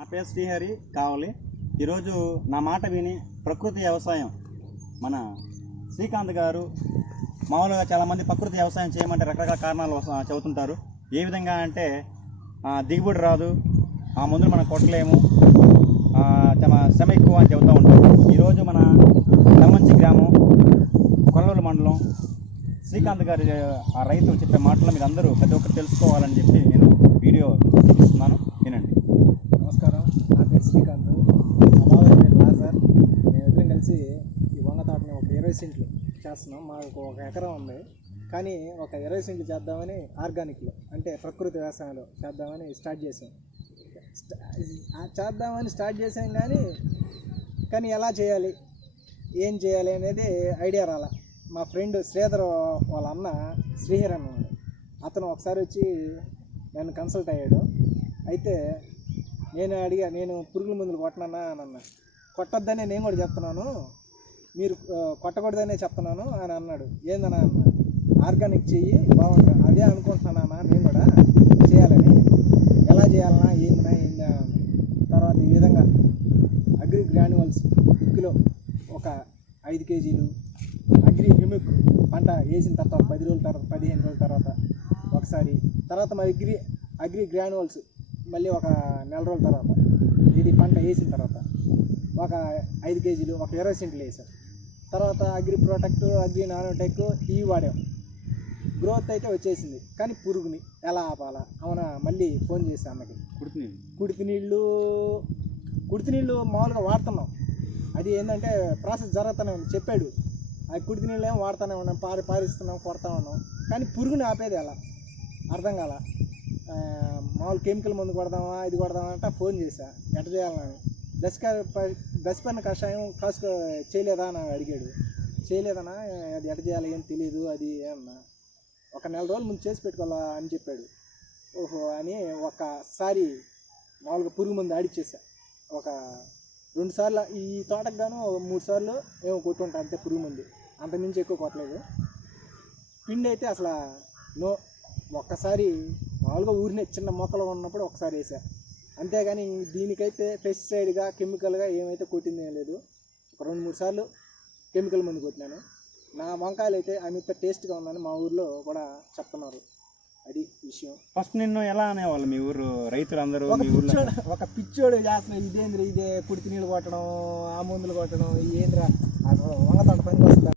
నా పేరు శ్రీహరి కావాలి. ఈరోజు నా మాట విని ప్రకృతి వ్యవసాయం మన శ్రీకాంత్ గారు మామూలుగా చాలామంది ప్రకృతి వ్యవసాయం చేయమంటే రకరకాల కారణాలు చెబుతుంటారు. ఏ విధంగా అంటే దిగుబడి రాదు, ఆ మందులు మనం కొట్టలేము, చాలా శ్రమ ఎక్కువ అని చెబుతూ ఉంటారు. ఈరోజు మన నల్మంచి గ్రామం కొల్లూరు మండలం శ్రీకాంత్ గారి ఆ రైతు చెప్పే మాటలు మీరు అందరూ ప్రతి ఒక్కరు తెలుసుకోవాలని చెప్పి నేను వీడియో చూపిస్తున్నాను, వినండి. నమస్కారం, నా పేరు శ్రీకాంత్. మా బాబాయ్ పేరు లాజర్. మేమిద్దరం కలిసి ఈ వంగ తోటని ఒక 20 సెంట్లు చేస్తున్నాం. మాకు 1 ఎకరం ఉంది, కానీ ఒక 20 సెంట్లు చేద్దామని ఆర్గానిక్లో అంటే ప్రకృతి వ్యవసాయంలో చేద్దామని స్టార్ట్ చేసాం. కానీ ఎలా చేయాలి, ఏం చేయాలి అనేది ఐడియా రాలా. మా ఫ్రెండ్ శ్రీధర్ వాళ్ళ అన్న శ్రీహరి అన్నాడు. అతను ఒకసారి వచ్చి నన్ను కన్సల్ట్ అయ్యాడు. అయితే నేను పురుగుల మందులు కొట్టనన్నా అని అన్నా. కొట్టొద్దనే నేను కూడా చెప్తున్నాను, మీరు కొట్టకూడదనే చెప్తున్నాను అని అన్నాడు. ఏందన్నా అన్న, ఆర్గానిక్ చెయ్యి బాగుంటుంది, అదే అనుకుంటున్నానా నేను కూడా చేయాలని. ఎలా చేయాలన్నా ఏందా అన్న తర్వాత ఈ విధంగా అగ్రి గ్రాన్యువల్స్ కిలో ఒక 5 కేజీలు, అగ్రి హ్యూమిక్ పంట వేసిన తర్వాత 10 రోజుల తర్వాత 15 రోజుల తర్వాత ఒకసారి, తర్వాత మరి అగ్రి గ్రాన్యువల్స్ మళ్ళీ ఒక నెల రోజుల తర్వాత, ఇది పంట వేసిన తర్వాత ఒక 5 కేజీలు ఒక 20 సెంట్లు వేసాం. తర్వాత అగ్రి ప్రొటెక్ట్, అగ్రి నానోటెక్ ఇవి వాడాం. గ్రోత్ అయితే వచ్చేసింది, కానీ పురుగుని ఎలా ఆపాలా అవునా మళ్ళీ ఫోన్ చేసి అన్నకి. కుడితి నీళ్ళు మామూలుగా వాడుతున్నాం. అది ఏంటంటే ప్రాసెస్ జరుగుతూనే ఉంది, చెప్పాడు. అది కుడితి నీళ్ళు ఏమో వాడుతూనే ఉన్నాం, పారిస్తున్నాం, కొడతా ఉన్నాం, కానీ పురుగుని ఆపేది ఎలా అర్థం కాల. మామూలు కెమికల్ మందు కొడదామా ఇది కొడదామా అంటే ఫోన్ చేశా, ఎట్ట చేయాలని. దశపర్ణ కషాయం చేయలేదా అని అడిగాడు. చేయలేదన్నా, అది ఎట్ట చేయాలి ఏం తెలియదు అది అన్నా. ఒక నెల రోజుల ముందు చేసి పెట్టుకోవాలా అని చెప్పాడు. ఓహో అని ఒకసారి మామూలుగా పురుగు మందు ఆడిచ్చేసా. ఒక 2 సార్లు ఈ తోటకు గాను 3 సార్లు ఏమో కొట్టుంటా అంతే పురుగు మందు, అంతకుమించి ఎక్కువ కొట్టలేదు. పిండి అయితే అసలు ఒక్కసారి మామూలుగా ఊరినే చిన్న మొక్కలు ఉన్నప్పుడు ఒకసారి వేసా, అంతేగాని దీనికైతే పెస్టిసైడ్గా కెమికల్గా ఏమైతే కొట్టింది ఏం లేదు. ఒక 2-3 సార్లు కెమికల్ మందు కొట్టినాను. నా వంకాయలు అయితే అమిత టేస్ట్గా ఉందని మా ఊర్లో కూడా చెప్తున్నారు. అది విషయం. ఫస్ట్ నిన్ను ఎలా అనేవాళ్ళు మీ ఊరు రైతులందరూ? ఒక పిచ్చోడు చేస్తున్నాడు, ఇదే కుడితి నీళ్ళు కొట్టడం, ఆ మందులు కొట్టడం, ఏంద్రా వంగ తోట పనికి వస్తుంది.